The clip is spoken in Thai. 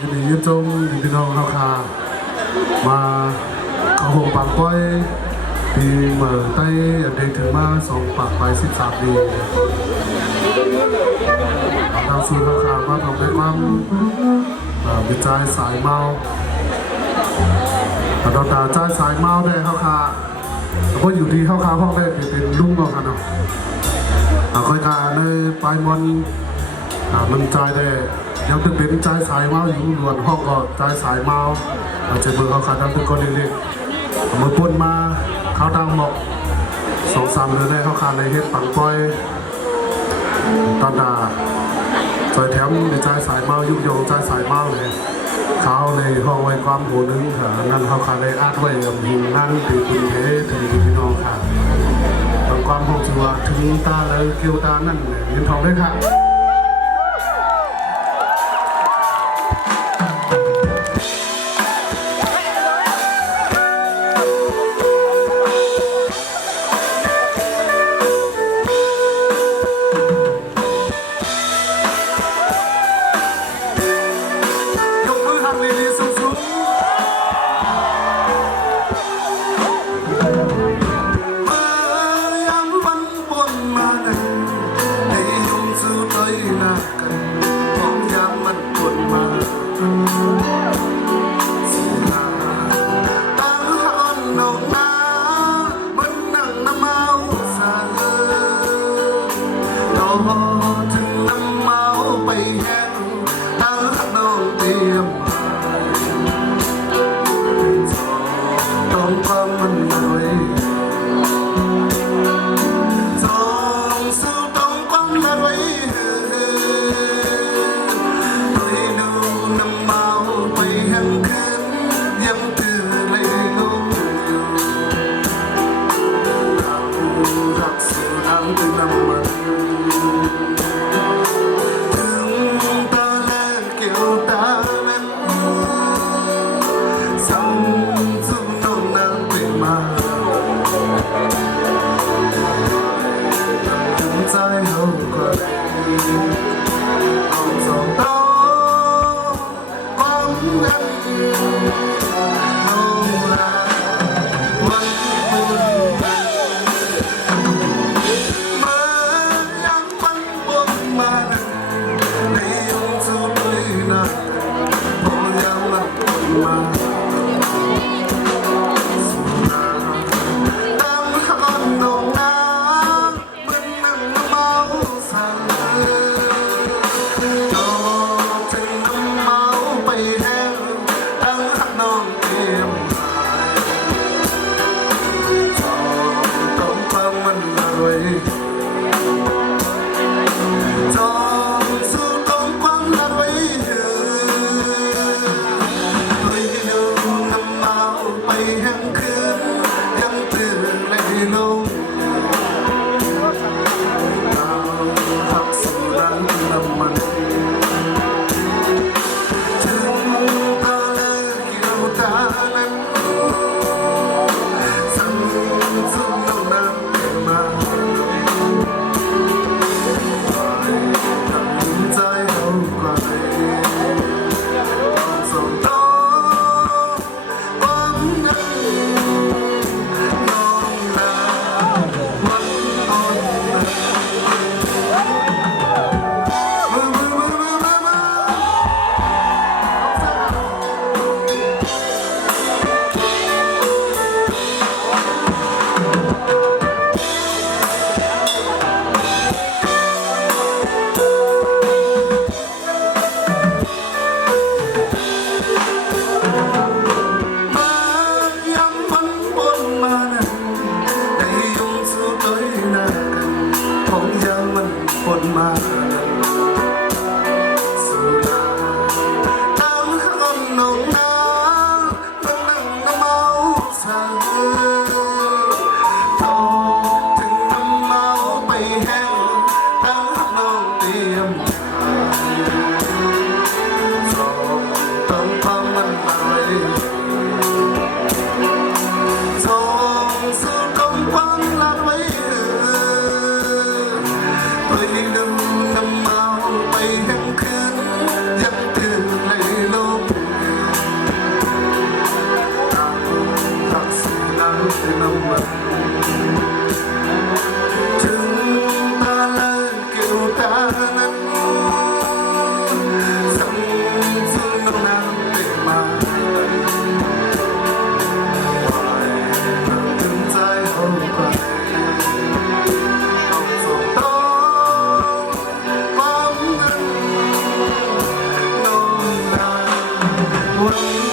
ยินดียินจงยินพี่น้องเราค่ะมาเขาหงปากป้อยปีเหมือใต้เด็กถึงมาส่งปากไป13 ปีเราสู่เราค่ะมาทำได้ความวิจัยสายเมาเราตาใจสายเมาได้เขาค่ะเพราะอยู่ที่เขาค่ะห้องได้เป็นลุงเราค่ะเนาะค่อยการในปลายมันมันใจได้ยังเป็นใจสายเมาอยู่ล้วนห้องก็ใจสายเมาอาจจะเบิ่งเขาขาดน้ำเป็นก้อนเล็กๆมือปนมาเขาดังหมอก2-3 เดือนได้เขาขาดในเฮ็ดปังปอยตอนดาจอยแถมในใจสายเมายุโยงใจสายเมาเลยเขาในห้องไว้ความโหนึงค่ะนั่นเขาขาดในอาร์ตไว้หินนั่นตีคุณเทถึงพี่น้องค่ะบางความห้องชัวถึงตาเลยเกี่ยวตานั่นเงินทองได้ค่ะย บุญ